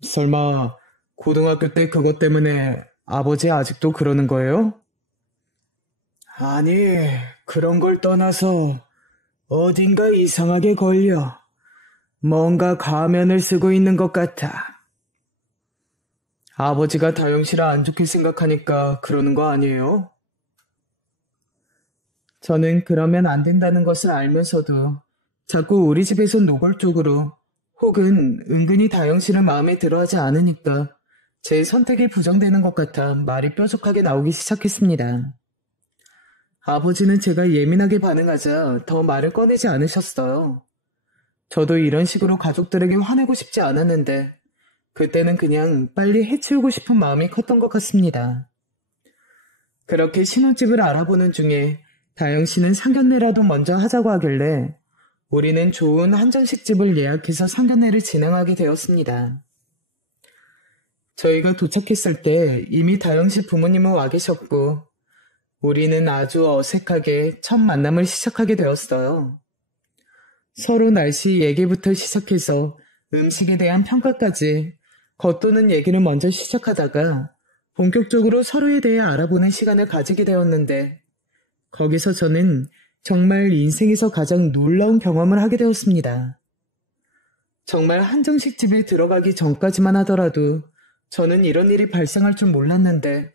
설마 고등학교 때 그것 때문에 아버지 아직도 그러는 거예요? 아니, 그런 걸 떠나서 어딘가 이상하게 걸려. 뭔가 가면을 쓰고 있는 것 같아. 아버지가 다영 씨를 안 좋게 생각하니까 그러는 거 아니에요? 저는 그러면 안 된다는 것을 알면서도 자꾸 우리 집에서 노골적으로 혹은 은근히 다영 씨를 마음에 들어하지 않으니까 제 선택이 부정되는 것 같아 말이 뾰족하게 나오기 시작했습니다. 아버지는 제가 예민하게 반응하자 더 말을 꺼내지 않으셨어요. 저도 이런 식으로 가족들에게 화내고 싶지 않았는데 그때는 그냥 빨리 해치우고 싶은 마음이 컸던 것 같습니다. 그렇게 신혼집을 알아보는 중에 다영 씨는 상견례라도 먼저 하자고 하길래 우리는 좋은 한정식집을 예약해서 상견례를 진행하게 되었습니다. 저희가 도착했을 때 이미 다영 씨 부모님은 와 계셨고 우리는 아주 어색하게 첫 만남을 시작하게 되었어요. 서로 날씨 얘기부터 시작해서 음식에 대한 평가까지 겉도는 얘기를 먼저 시작하다가 본격적으로 서로에 대해 알아보는 시간을 가지게 되었는데 거기서 저는 정말 인생에서 가장 놀라운 경험을 하게 되었습니다. 정말 한정식 집에 들어가기 전까지만 하더라도 저는 이런 일이 발생할 줄 몰랐는데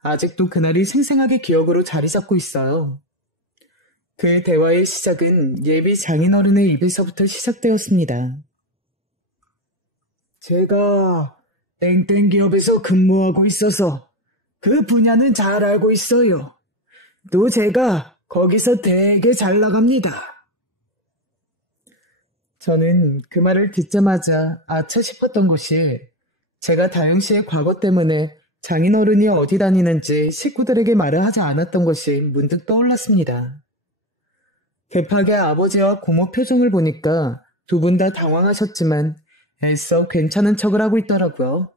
아직도 그날이 생생하게 기억으로 자리 잡고 있어요. 그 대화의 시작은 예비 장인어른의 입에서부터 시작되었습니다. 제가 땡땡 기업에서 근무하고 있어서 그 분야는 잘 알고 있어요. 또 제가 거기서 되게 잘 나갑니다. 저는 그 말을 듣자마자 아차 싶었던 것이 제가 다영 씨의 과거 때문에 장인어른이 어디 다니는지 식구들에게 말을 하지 않았던 것이 문득 떠올랐습니다. 급하게 아버지와 고모 표정을 보니까 두 분 다 당황하셨지만 애써 괜찮은 척을 하고 있더라고요.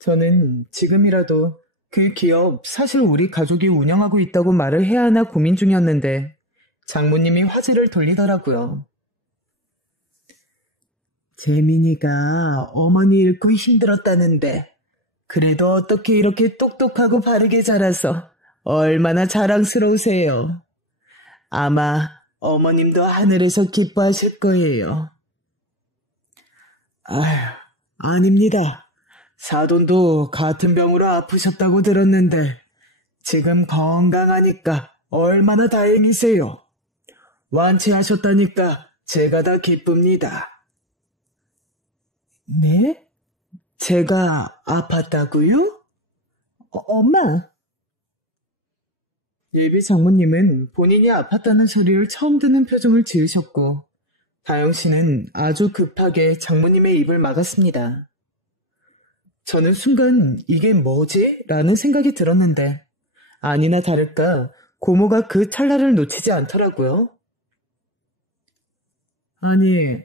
저는 지금이라도 그 기업 사실 우리 가족이 운영하고 있다고 말을 해야 하나 고민 중이었는데 장모님이 화제를 돌리더라고요. 재민이가 어머니 잃고 힘들었다는데 그래도 어떻게 이렇게 똑똑하고 바르게 자라서 얼마나 자랑스러우세요. 아마 어머님도 하늘에서 기뻐하실 거예요. 아휴, 아닙니다. 사돈도 같은 병으로 아프셨다고 들었는데 지금 건강하니까 얼마나 다행이세요. 완치하셨다니까 제가 다 기쁩니다. 네? 제가 아팠다고요? 엄마. 예비 장모님은 본인이 아팠다는 소리를 처음 듣는 표정을 지으셨고 다영 씨는 아주 급하게 장모님의 입을 막았습니다. 저는 순간 이게 뭐지? 라는 생각이 들었는데 아니나 다를까 고모가 그 찰나를 놓치지 않더라고요. 아니,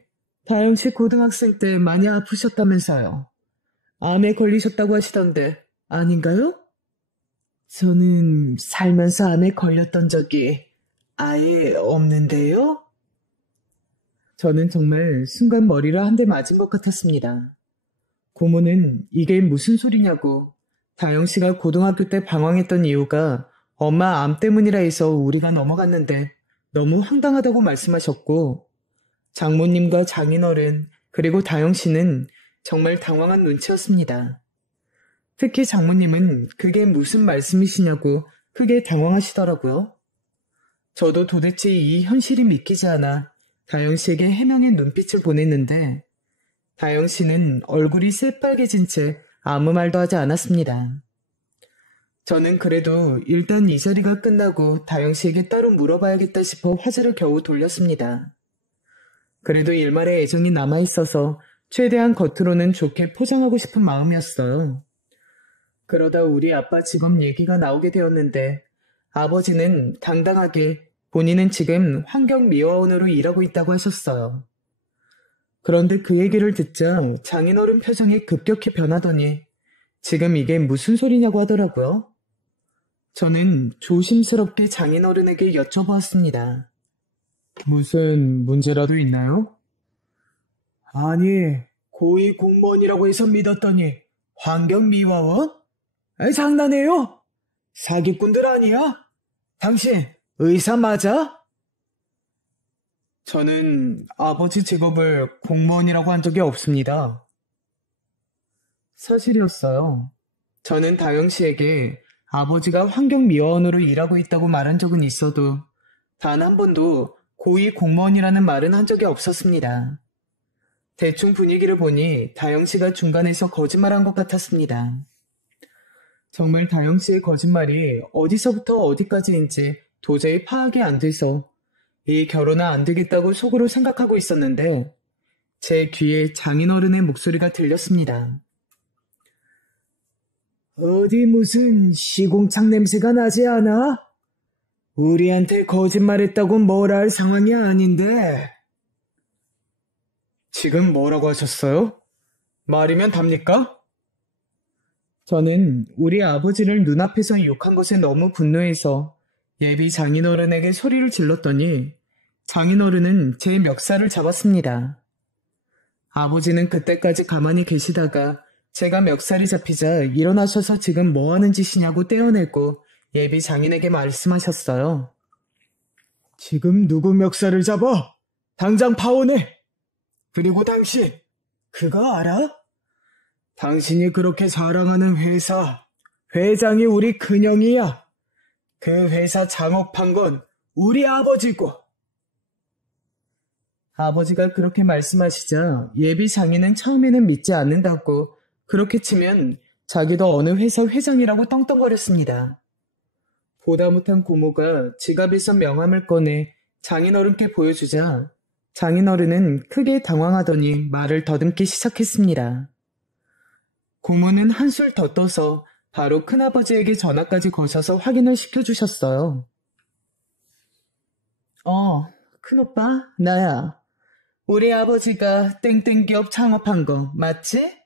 다영 씨 고등학생 때 많이 아프셨다면서요. 암에 걸리셨다고 하시던데 아닌가요? 저는 살면서 암에 걸렸던 적이 아예 없는데요? 저는 정말 순간 머리를 한 대 맞은 것 같았습니다. 고모는 이게 무슨 소리냐고 다영 씨가 고등학교 때 방황했던 이유가 엄마 암 때문이라 해서 우리가 넘어갔는데 너무 황당하다고 말씀하셨고, 장모님과 장인어른 그리고 다영 씨는 정말 당황한 눈치였습니다. 특히 장모님은 그게 무슨 말씀이시냐고 크게 당황하시더라고요. 저도 도대체 이 현실이 믿기지 않아 다영 씨에게 해명의 눈빛을 보냈는데, 다영 씨는 얼굴이 새빨개진 채 아무 말도 하지 않았습니다. 저는 그래도 일단 이 자리가 끝나고 다영 씨에게 따로 물어봐야겠다 싶어 화제를 겨우 돌렸습니다. 그래도 일말의 애정이 남아있어서 최대한 겉으로는 좋게 포장하고 싶은 마음이었어요. 그러다 우리 아빠 직업 얘기가 나오게 되었는데, 아버지는 당당하게 본인은 지금 환경미화원으로 일하고 있다고 하셨어요. 그런데 그 얘기를 듣자 장인어른 표정이 급격히 변하더니 지금 이게 무슨 소리냐고 하더라고요. 저는 조심스럽게 장인어른에게 여쭤보았습니다. 무슨 문제라도 있나요? 아니, 고위 공무원이라고 해서 믿었더니 환경미화원? 장난해요? 사기꾼들 아니야? 당신 의사 맞아? 저는 아버지 직업을 공무원이라고 한 적이 없습니다. 사실이었어요. 저는 다영 씨에게 아버지가 환경미화원으로 일하고 있다고 말한 적은 있어도 단 한 번도 고위 공무원이라는 말은 한 적이 없었습니다. 대충 분위기를 보니 다영 씨가 중간에서 거짓말한 것 같았습니다. 정말 다영 씨의 거짓말이 어디서부터 어디까지인지 도저히 파악이 안 돼서 이 결혼은 안 되겠다고 속으로 생각하고 있었는데 제 귀에 장인어른의 목소리가 들렸습니다. 어디 무슨 시궁창 냄새가 나지 않아? 우리한테 거짓말했다고 뭐라 할 상황이 아닌데. 지금 뭐라고 하셨어요? 말이면 답니까? 저는 우리 아버지를 눈앞에서 욕한 것에 너무 분노해서 예비 장인어른에게 소리를 질렀더니 장인어른은 제 멱살을 잡았습니다. 아버지는 그때까지 가만히 계시다가 제가 멱살이 잡히자 일어나셔서 지금 뭐 하는 짓이냐고 떼어내고 예비 장인에게 말씀하셨어요. 지금 누구 멱살을 잡아? 당장 파혼해! 그리고 당신, 그거 알아? 당신이 그렇게 자랑하는 회사, 회장이 우리 큰형이야. 그 회사 창업한 건 우리 아버지고. 아버지가 그렇게 말씀하시자 예비 장인은 처음에는 믿지 않는다고 그렇게 치면 자기도 어느 회사 회장이라고 떵떵거렸습니다. 보다 못한 고모가 지갑에서 명함을 꺼내 장인어른께 보여주자 장인어른은 크게 당황하더니 말을 더듬기 시작했습니다. 고모는 한술 더 떠서 바로 큰아버지에게 전화까지 거셔서 확인을 시켜주셨어요. 큰오빠, 나야. 우리 아버지가 땡땡 기업 창업한 거 맞지?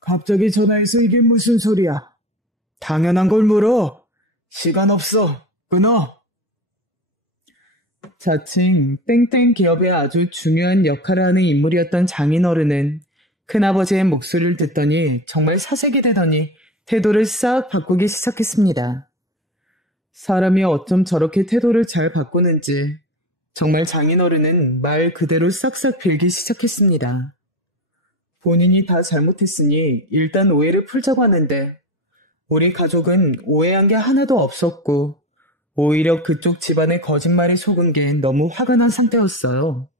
갑자기 전화해서 이게 무슨 소리야? 당연한 걸 물어. 시간 없어. 끊어. 자칭 땡땡 기업의 아주 중요한 역할을 하는 인물이었던 장인어른은 큰아버지의 목소리를 듣더니 정말 사색이 되더니 태도를 싹 바꾸기 시작했습니다. 사람이 어쩜 저렇게 태도를 잘 바꾸는지 정말 장인어른은 말 그대로 싹싹 빌기 시작했습니다. 본인이 다 잘못했으니 일단 오해를 풀자고 하는데 우리 가족은 오해한 게 하나도 없었고 오히려 그쪽 집안의 거짓말에 속은 게 너무 화가 난 상태였어요.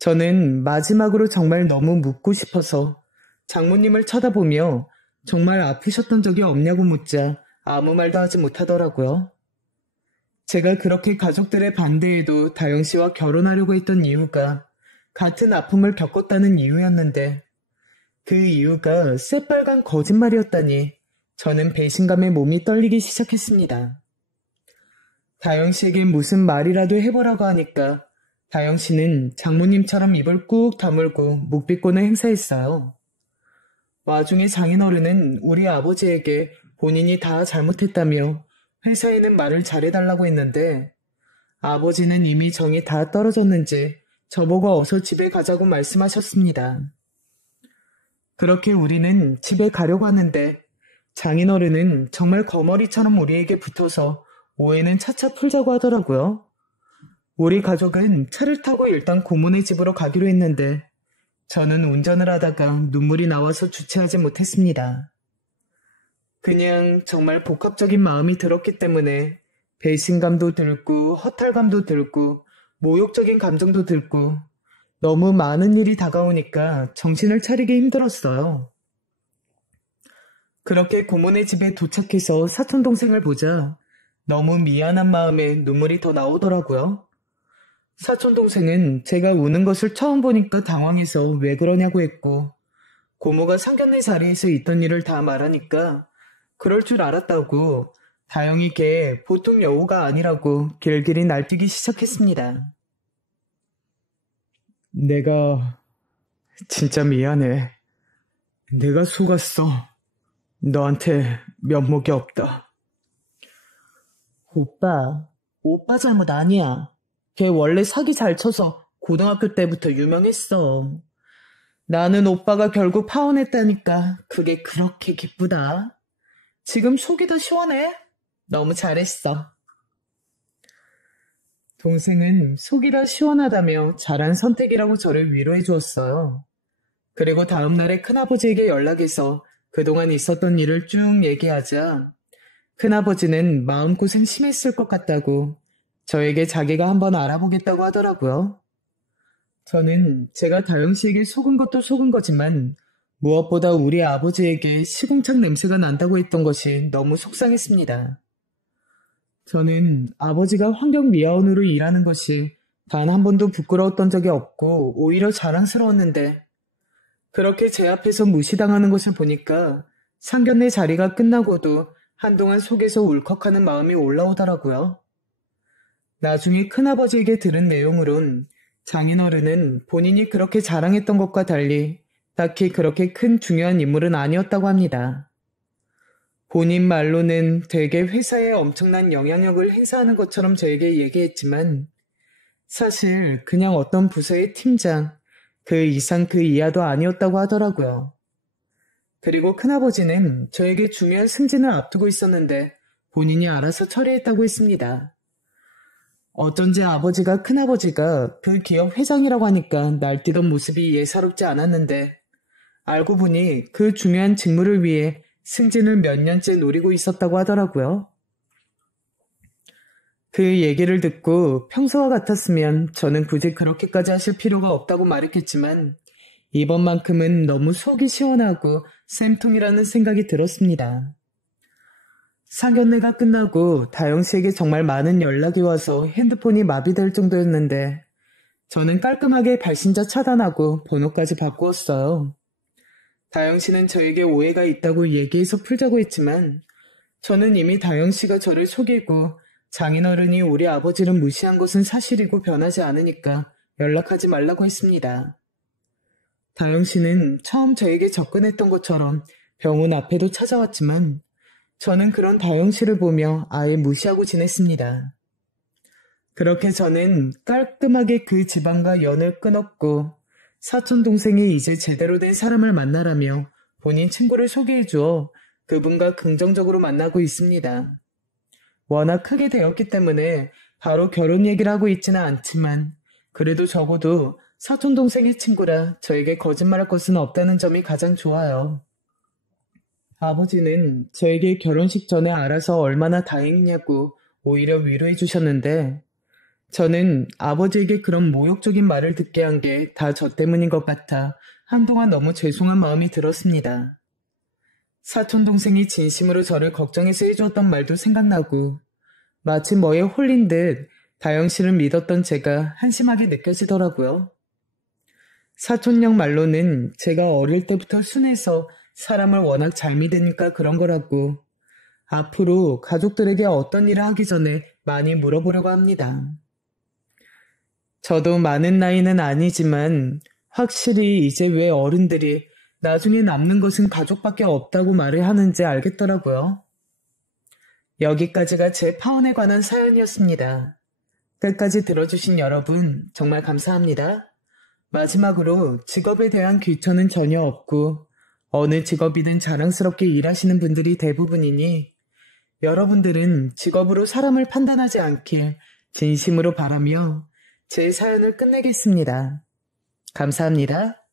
저는 마지막으로 정말 너무 묻고 싶어서 장모님을 쳐다보며 정말 아프셨던 적이 없냐고 묻자 아무 말도 하지 못하더라고요. 제가 그렇게 가족들의 반대에도 다영 씨와 결혼하려고 했던 이유가 같은 아픔을 겪었다는 이유였는데 그 이유가 새빨간 거짓말이었다니 저는 배신감에 몸이 떨리기 시작했습니다. 다영 씨에게 무슨 말이라도 해보라고 하니까 다영 씨는 장모님처럼 입을 꾹 다물고 묵비권을 행사했어요. 와중에 장인어른은 우리 아버지에게 본인이 다 잘못했다며 회사에는 말을 잘해달라고 했는데 아버지는 이미 정이 다 떨어졌는지 저보고 어서 집에 가자고 말씀하셨습니다. 그렇게 우리는 집에 가려고 하는데 장인어른은 정말 거머리처럼 우리에게 붙어서 오해는 차차 풀자고 하더라고요. 우리 가족은 차를 타고 일단 고모네 집으로 가기로 했는데 저는 운전을 하다가 눈물이 나와서 주체하지 못했습니다. 그냥 정말 복합적인 마음이 들었기 때문에 배신감도 들고 허탈감도 들고 모욕적인 감정도 들고 너무 많은 일이 다가오니까 정신을 차리기 힘들었어요. 그렇게 고모네 집에 도착해서 사촌동생을 보자 너무 미안한 마음에 눈물이 더 나오더라고요. 사촌동생은 제가 우는 것을 처음 보니까 당황해서 왜 그러냐고 했고 고모가 상견례 자리에서 있던 일을 다 말하니까 그럴 줄 알았다고 다영이 걔 보통 여우가 아니라고 길길이 날뛰기 시작했습니다. 내가 진짜 미안해. 내가 속았어. 너한테 면목이 없다. 오빠 잘못 아니야. 걔 원래 사기 잘 쳐서 고등학교 때부터 유명했어. 나는 오빠가 결국 파혼했다니까 그게 그렇게 기쁘다. 지금 속이 더 시원해. 너무 잘했어. 동생은 속이 더 시원하다며 잘한 선택이라고 저를 위로해 주었어요. 그리고 다음 날에 큰아버지에게 연락해서 그동안 있었던 일을 쭉 얘기하자 큰아버지는 마음고생 심했을 것 같다고 저에게 자기가 한번 알아보겠다고 하더라고요. 저는 제가 다영 씨에게 속은 것도 속은 거지만 무엇보다 우리 아버지에게 시궁창 냄새가 난다고 했던 것이 너무 속상했습니다. 저는 아버지가 환경미화원으로 일하는 것이 단 한 번도 부끄러웠던 적이 없고 오히려 자랑스러웠는데 그렇게 제 앞에서 무시당하는 것을 보니까 상견례 자리가 끝나고도 한동안 속에서 울컥하는 마음이 올라오더라고요. 나중에 큰아버지에게 들은 내용으론 장인어른은 본인이 그렇게 자랑했던 것과 달리 딱히 그렇게 큰 중요한 인물은 아니었다고 합니다. 본인 말로는 되게 회사에 엄청난 영향력을 행사하는 것처럼 저에게 얘기했지만 사실 그냥 어떤 부서의 팀장, 그 이상 그 이하도 아니었다고 하더라고요. 그리고 큰아버지는 저에게 중요한 승진을 앞두고 있었는데 본인이 알아서 처리했다고 했습니다. 어쩐지 아버지가 큰아버지가 그 기업 회장이라고 하니까 날뛰던 모습이 예사롭지 않았는데 알고 보니 그 중요한 직무를 위해 승진을 몇 년째 노리고 있었다고 하더라고요. 그 얘기를 듣고 평소와 같았으면 저는 굳이 그렇게까지 하실 필요가 없다고 말했겠지만 이번만큼은 너무 속이 시원하고 쌤통이라는 생각이 들었습니다. 상견례가 끝나고 다영 씨에게 정말 많은 연락이 와서 핸드폰이 마비될 정도였는데 저는 깔끔하게 발신자 차단하고 번호까지 바꾸었어요. 다영 씨는 저에게 오해가 있다고 얘기해서 풀자고 했지만 저는 이미 다영 씨가 저를 속이고 장인어른이 우리 아버지를 무시한 것은 사실이고 변하지 않으니까 연락하지 말라고 했습니다. 다영 씨는 처음 저에게 접근했던 것처럼 병원 앞에도 찾아왔지만 저는 그런 다영 씨를 보며 아예 무시하고 지냈습니다. 그렇게 저는 깔끔하게 그 집안과 연을 끊었고 사촌동생이 이제 제대로 된 사람을 만나라며 본인 친구를 소개해주어 그분과 긍정적으로 만나고 있습니다. 워낙 크게 되었기 때문에 바로 결혼 얘기를 하고 있지는 않지만 그래도 적어도 사촌동생의 친구라 저에게 거짓말할 것은 없다는 점이 가장 좋아요. 아버지는 저에게 결혼식 전에 알아서 얼마나 다행이냐고 오히려 위로해 주셨는데 저는 아버지에게 그런 모욕적인 말을 듣게 한 게 다 저 때문인 것 같아 한동안 너무 죄송한 마음이 들었습니다. 사촌동생이 진심으로 저를 걱정해서 해주었던 말도 생각나고 마치 뭐에 홀린 듯 다영 씨를 믿었던 제가 한심하게 느껴지더라고요. 사촌형 말로는 제가 어릴 때부터 순해서 사람을 워낙 잘 믿으니까 그런 거라고 앞으로 가족들에게 어떤 일을 하기 전에 많이 물어보려고 합니다. 저도 많은 나이는 아니지만 확실히 이제 왜 어른들이 나중에 남는 것은 가족밖에 없다고 말을 하는지 알겠더라고요. 여기까지가 제 파혼에 관한 사연이었습니다. 끝까지 들어주신 여러분 정말 감사합니다. 마지막으로 직업에 대한 귀천은 전혀 없고 어느 직업이든 자랑스럽게 일하시는 분들이 대부분이니 여러분들은 직업으로 사람을 판단하지 않길 진심으로 바라며 제 사연을 끝내겠습니다. 감사합니다.